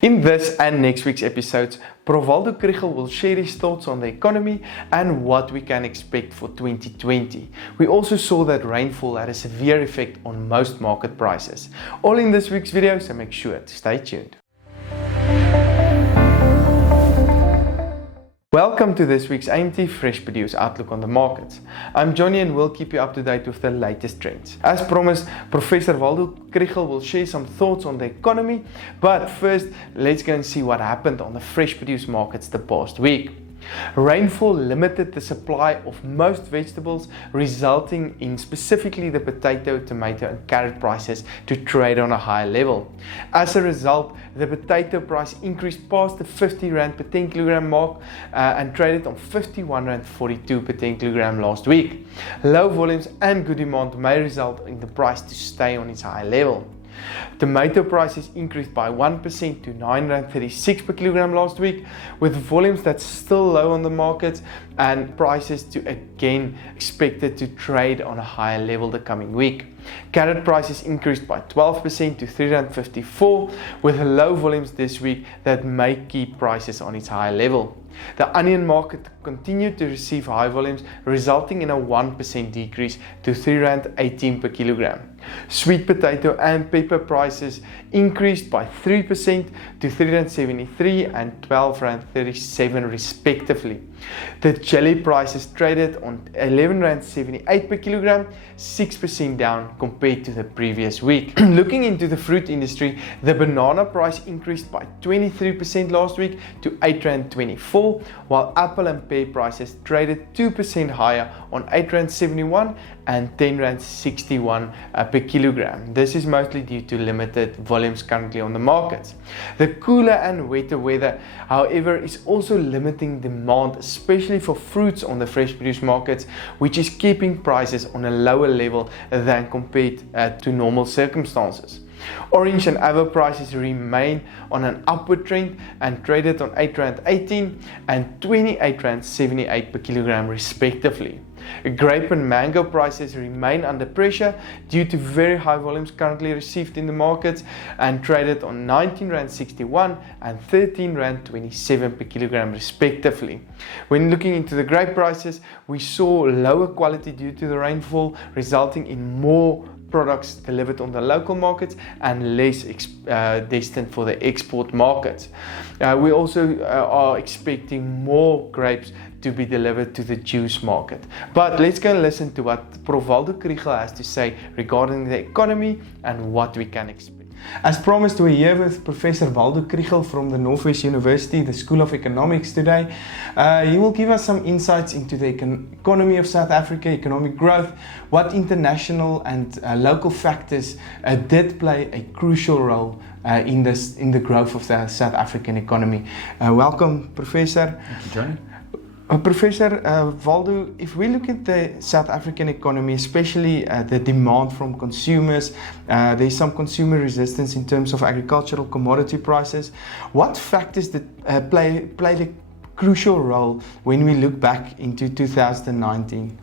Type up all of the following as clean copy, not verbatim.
In this and next week's episodes, Prof Waldo Krugell will share his thoughts on the economy and what we can expect for 2020. We also saw that rainfall had a severe effect on most market prices. All in this week's video, so make sure to stay tuned. Welcome to this week's AMT Fresh Produce Outlook on the Markets. I'm Johnny and will keep you up to date with the latest trends. As promised, Professor Waldo Krugell will share some thoughts on the economy, but first let's go and see what happened on the fresh produce markets the past week. Rainfall limited the supply of most vegetables, resulting in specifically the potato, tomato and carrot prices to trade on a higher level. As a result, the potato price increased past the 50 Rand per 10 kilogram mark and traded on 51 Rand 42 per 10 kilogram last week. Low volumes and good demand may result in the price to stay on its high level. Tomato prices increased by 1% to 9 Rand 36 per kilogram last week, with volumes that's still low on the market and prices to again expected to trade on a higher level the coming week. Carrot prices increased by 12% to 3 Rand 54, with low volumes this week that may keep prices on its higher level. The onion market continued to receive high volumes, resulting in a 1% decrease to 3 Rand 18 per kilogram. Sweet potato and pepper prices increased by 3% to 3 Rand 73 and 12 Rand 37 respectively. The chili prices traded on 11 Rand 78 per kilogram, 6% down compared to the previous week. Looking into the fruit industry, the banana price increased by 23% last week to 8 Rand 24, while apple and pear prices traded 2% higher on 8 Rand 71 and 10 Rand 61 per kilogram. This is mostly due to limited volumes currently on the markets. The cooler and wetter weather, however, is also limiting demand, especially for fruits on the fresh produce markets, which is keeping prices on a lower level than compared to normal circumstances. Orange and avocado prices remain on an upward trend and traded on 8 Rand 18 and 28 Rand 78 per kilogram respectively. Grape and mango prices remain under pressure due to very high volumes currently received in the markets and traded on 19 Rand 61 and 13 Rand 27 per kilogram respectively. When looking into the grape prices, we saw lower quality due to the rainfall, resulting in more products delivered on the local markets and less destined for the export markets. We also are expecting more grapes to be delivered to the juice market. But let's go and listen to what Prof Waldo Krugell has to say regarding the economy and what we can expect. As promised, we're here with Professor Waldo Krugell from the Northwest University, the School of Economics today. He will give us some insights into the economy of South Africa, economic growth, what international and local factors did play a crucial role in the growth of the South African economy. Welcome, Professor. Thank you, Johnny. Professor Waldo, if we look at the South African economy, especially the demand from consumers, there's some consumer resistance in terms of agricultural commodity prices. What factors that played a crucial role when we look back into 2019?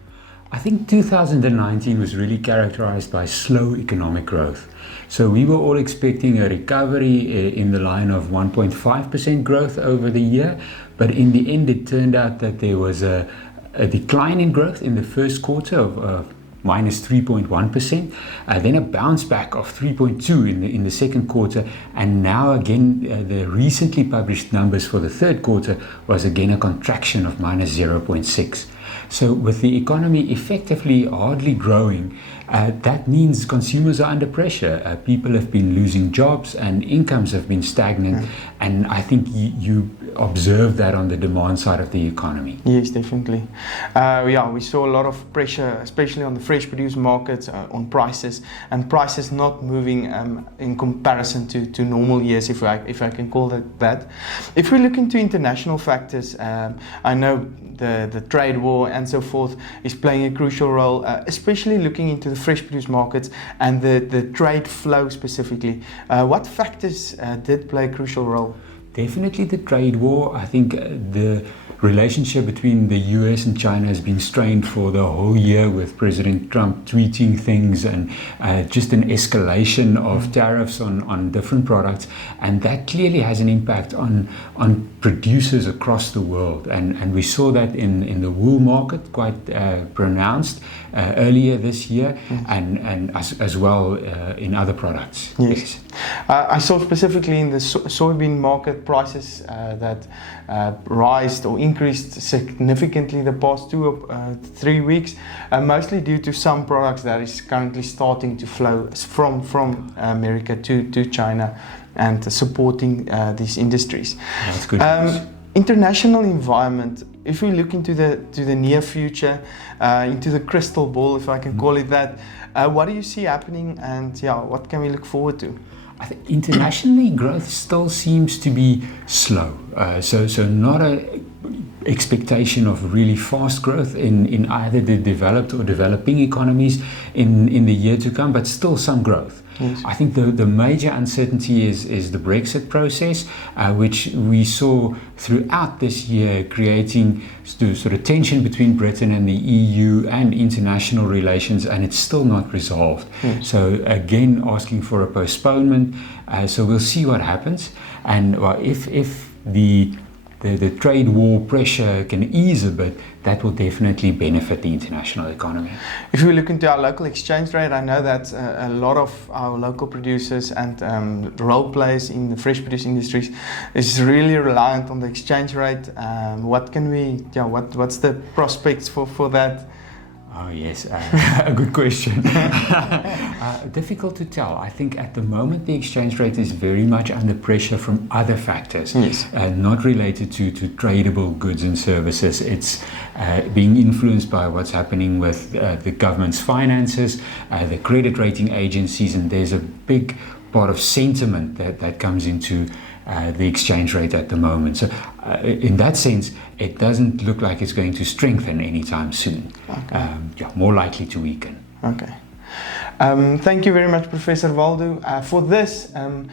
I think 2019 was really characterized by slow economic growth. So we were all expecting a recovery in the line of 1.5% growth over the year, but in the end it turned out that there was a decline in growth in the first quarter of minus 3.1%, then a bounce back of 3.2% in the second quarter, and now again the recently published numbers for the third quarter was again a contraction of minus 0.6%. So with the economy effectively hardly growing, that means consumers are under pressure. People have been losing jobs and incomes have been stagnant, and I think you observe that on the demand side of the economy. Yes, definitely. We saw a lot of pressure, especially on the fresh produce markets, on prices, and prices not moving in comparison to normal years, if I can call it that. If we look into international factors, I know the trade war and so forth is playing a crucial role, especially looking into the fresh produce markets and the trade flow specifically. What factors did play a crucial role? Definitely the trade war. I think the relationship between the US and China has been strained for the whole year, with President Trump tweeting things and just an escalation of tariffs on different products, and that clearly has an impact on producers across the world, and we saw that in the wool market quite pronounced earlier this year, and as well in other products. Yes. I saw specifically in the soybean market prices that rised or increased significantly the past 2 or 3 weeks, mostly due to some products that is currently starting to flow from America to China, and supporting these industries. That's good news. International environment, if we look into the near future, into the crystal ball, if I can call it that, what do you see happening, and what can we look forward to? I think internationally growth still seems to be slow. So not a expectation of really fast growth in either the developed or developing economies in the year to come, but still some growth. Yes. I think the major uncertainty is the Brexit process, which we saw throughout this year, creating sort of tension between Britain and the EU and international relations, and it's still not resolved. Yes. So again, asking for a postponement. So we'll see what happens, and if the trade war pressure can ease a bit, that will definitely benefit the international economy. If we look into our local exchange rate, I know that a lot of our local producers and role players in the fresh produce industries is really reliant on the exchange rate. What can we, what's the prospects for that? Oh yes, a good question. Difficult to tell. I think at the moment the exchange rate is very much under pressure from other factors, yes, not related to tradable goods and services. It's being influenced by what's happening with the government's finances, the credit rating agencies, and there's a big part of sentiment that comes into the exchange rate at the moment. So in that sense, it doesn't look like it's going to strengthen anytime soon. Okay. More likely to weaken. Okay. Thank you very much, Professor Waldo, for this, and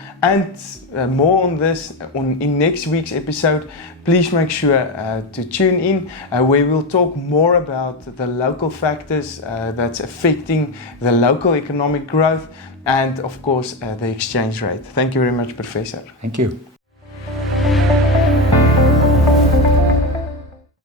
more on this in next week's episode. Please make sure to tune in, where we'll talk more about the local factors that's affecting the local economic growth, and of course the exchange rate. Thank you very much, Professor. Thank you.